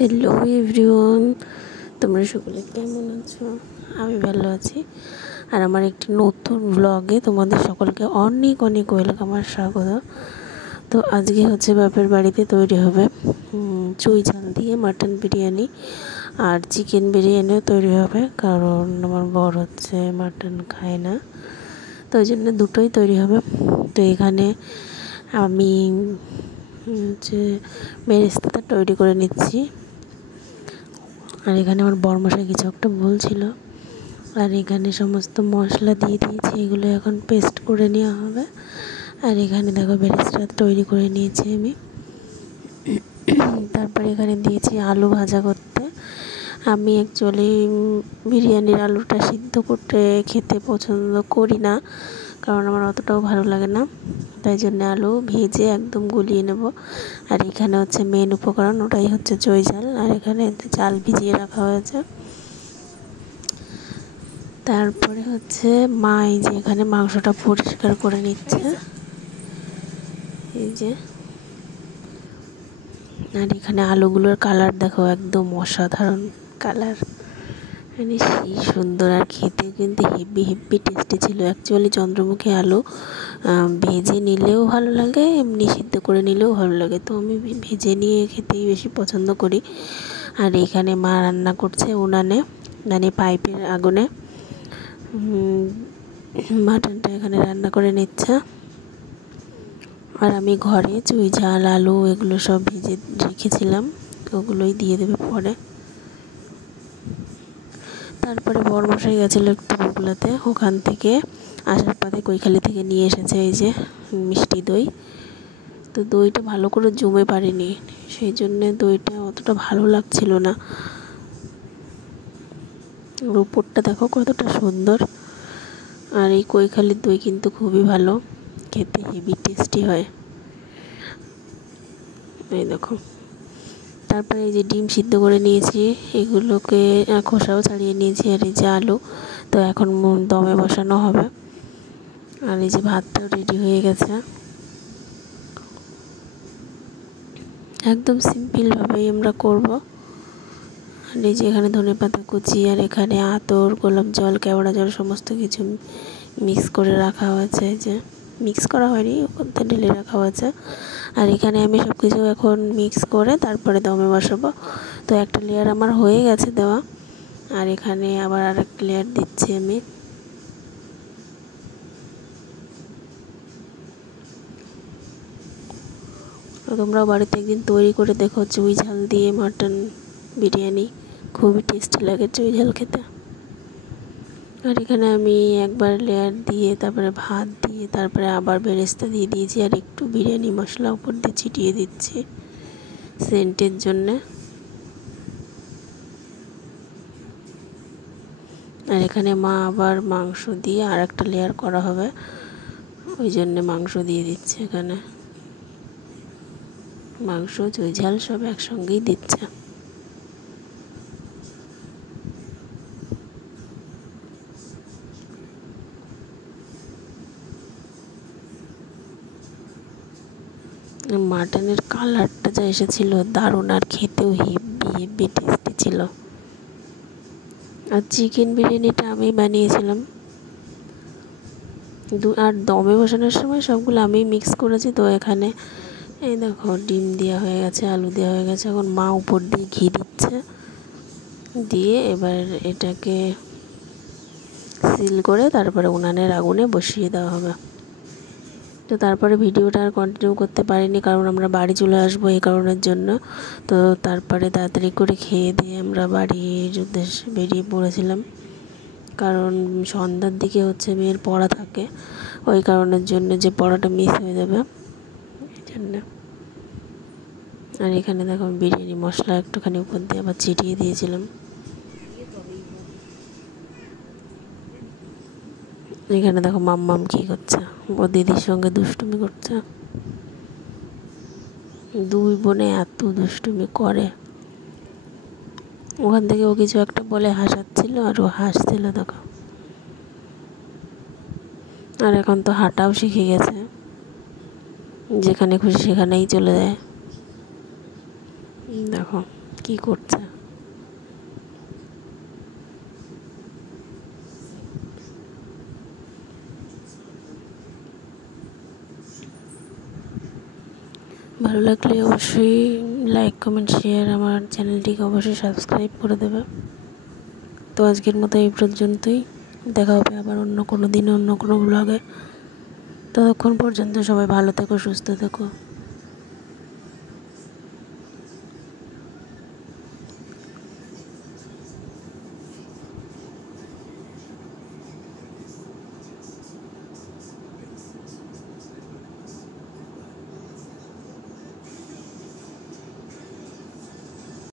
Hello everyone, তোমরা সকলে কেমন আছো? আমি ভালো আছি। আর আমার একটি নতুন ব্লগে তোমাদের সকলকে অনেক অনেক ওয়েলকাম আর স্বাগত। তো আজকে হচ্ছে বাপের বাড়িতে তৈরি হবে চুই ঝাল দিয়ে মাটন বিরিয়ানি, আর চিকেন বিরিয়ানিও তৈরি হবে, কারণ আমার বর হচ্ছে মাটন খায় না, তো ওই জন্য দুটোই তৈরি হবে। তো এখানে আমি হচ্ছে বেরেস্তাটা তৈরি করে নিচ্ছি, আর এখানে আমার বরমশাই কিছু একটা বলছিল। আর এখানে সমস্ত মশলা দিয়ে দিয়েছি, এগুলো এখন পেস্ট করে নেওয়া হবে। আর এখানে দেখো বেরেস্তা তৈরি করে নিয়েছি আমি। তারপরে এখানে দিয়েছি আলু ভাজা করতে। আমি অ্যাকচুয়ালি বিরিয়ানির আলুটা সিদ্ধ করতে খেতে পছন্দ করি না, কারণ আমার অতটাও ভালো লাগে না, তাই জন্য আলু ভেজে একদম গলিয়ে নেব। আর এখানে হচ্ছে মেন উপকরণ, ওটাই হচ্ছে চুই ঝাল। আর এখানে চাল ভিজিয়ে রাখা হয়েছে। তারপরে হচ্ছে মা এই যে এখানে মাংসটা পরিষ্কার করে নিচ্ছে, এই যে। আর এখানে আলুগুলোর কালার দেখো, একদম অসাধারণ কালার, মানে সেই সুন্দর। আর খেতে কিন্তু হেভি হেভি টেস্টি ছিল। অ্যাকচুয়ালি চন্দ্রমুখী আলু ভেজে নিলেও ভালো লাগে, এমনি সিদ্ধ করে নিলেও ভালো লাগে, তো আমি ভেজে নিয়ে খেতেই বেশি পছন্দ করি। আর এখানে মা রান্না করছে উনানে, মানে পাইপের আগুনে মাটনটা এখানে রান্না করে নিচ্ছে। আর আমি ঘরে চুই ঝাল আলু এগুলো সব ভেজে রেখেছিলাম, ওগুলোই দিয়ে দেবে পরে। তারপরে বরমশাই গেছিলো একটু বগুলাতে, ওখান থেকে আসার পথে কৈখালি থেকে নিয়ে এসেছে এই যে মিষ্টি দই। তো দইটা ভালো করে জমে পারেনি, সেই জন্যে দইটা অতটা ভালো লাগছিল না। উপরটা দেখো কতটা সুন্দর। আর এই কৈখালির দই কিন্তু খুবই ভালো, খেতে হেভি টেস্টি হয়, এই দেখো। তারপরে এই যে ডিম সিদ্ধ করে নিয়েছি, এগুলোকে খোসাও ছাড়িয়ে নিয়েছি। আর এই যে আলু, তো এখন দমে বসানো হবে। আর এই যে ভাতটাও রেডি হয়ে গেছে, একদম সিম্পলভাবেই আমরা করব। আর এই যে এখানে ধনেপাতা কুচি, আর এখানে আতর, গোলাপ জল, কেওড়া জল সমস্ত কিছু মিক্স করে রাখা হয়েছে। যে মিক্স করা হয়নি, ওখানে ঢেলে রাখা হয়েছে। আর এখানে আমি সব কিছু এখন মিক্স করে তারপরে দমে বসাবো। তো একটা লেয়ার আমার হয়ে গেছে দেওয়া, আর এখানে আবার আরেকটা লেয়ার দিচ্ছি আমি। তোমরাও বাড়িতে একদিন তৈরি করে দেখো চুই ঝাল দিয়ে মাটন বিরিয়ানি, খুবই টেস্টি লাগে চুই ঝাল খেতে। আর এখানে আমি একবার লেয়ার দিয়ে তারপরে ভাত দিয়ে তারপরে আবার বেরেস্তা দিয়ে দিয়েছি, আর একটু বিরিয়ানি মশলা উপর দিয়ে ছিটিয়ে দিচ্ছি সেন্টের জন্যে। আর এখানে মা আবার মাংস দিয়ে আর একটা লেয়ার করা হবে, ওই জন্যে মাংস দিয়ে দিচ্ছে। এখানে মাংস চুই ঝাল সব একসঙ্গেই দিচ্ছে। মাটনের কালারটা যা এসেছিল দারুণ, আর খেতেও হেভি হেভি টেস্টি ছিল। আর চিকেন বিরিয়ানিটা আমি বানিয়েছিলাম, আর দমে বসানোর সময় সবগুলো আমি মিক্স করেছি। তো এখানে এই দেখো ডিম দেওয়া হয়ে গেছে, আলু দেওয়া হয়ে গেছে, এখন মা উপর দিয়ে ঘি দিচ্ছে, দিয়ে এবার এটাকে সিল করে তারপরে উনানের আগুনে বসিয়ে দেওয়া হবে। তো তারপরে ভিডিওটা আর কন্টিনিউ করতে পারিনি, কারণ আমরা বাড়ি চলে আসবো এই কারণের জন্য। তো তারপরে তাড়াতাড়ি করে খেয়ে দিয়ে আমরা বাড়ির উদ্দেশ্যে বেরিয়ে পড়েছিলাম, কারণ সন্ধ্যার দিকে হচ্ছে মেয়ের পড়া থাকে, ওই কারণের জন্য যে পড়াটা মিস হয়ে যাবে এই জন্য। আর এখানে দেখো বিরিয়ানি মশলা একটুখানি উপর দিয়ে আবার ছিটিয়ে দিয়েছিলাম। এখানে দেখো মাম্মাম কী করছে, ও দিদির সঙ্গে দুষ্টুমি করছে। দুই বোনে এত দুষ্টুমি করে, ওখান থেকে ও কিছু একটা বলে হাসাচ্ছিল, আর ও হাসছিল দেখো। আর এখন তো হাঁটাও শিখে গেছে, যেখানে খুশি সেখানেই চলে যায় দেখো। কি করছে। ভালো লাগলে অবশ্যই লাইক কমেন্ট শেয়ার, আমার চ্যানেলটিকে অবশ্যই সাবস্ক্রাইব করে দেবে। তো আজকের মতো এই পর্যন্তই, দেখা হবে আবার অন্য কোনো দিনে অন্য কোনো ব্লগে। ততক্ষণ পর্যন্ত সবাই ভালো থেকো, সুস্থ থেকো।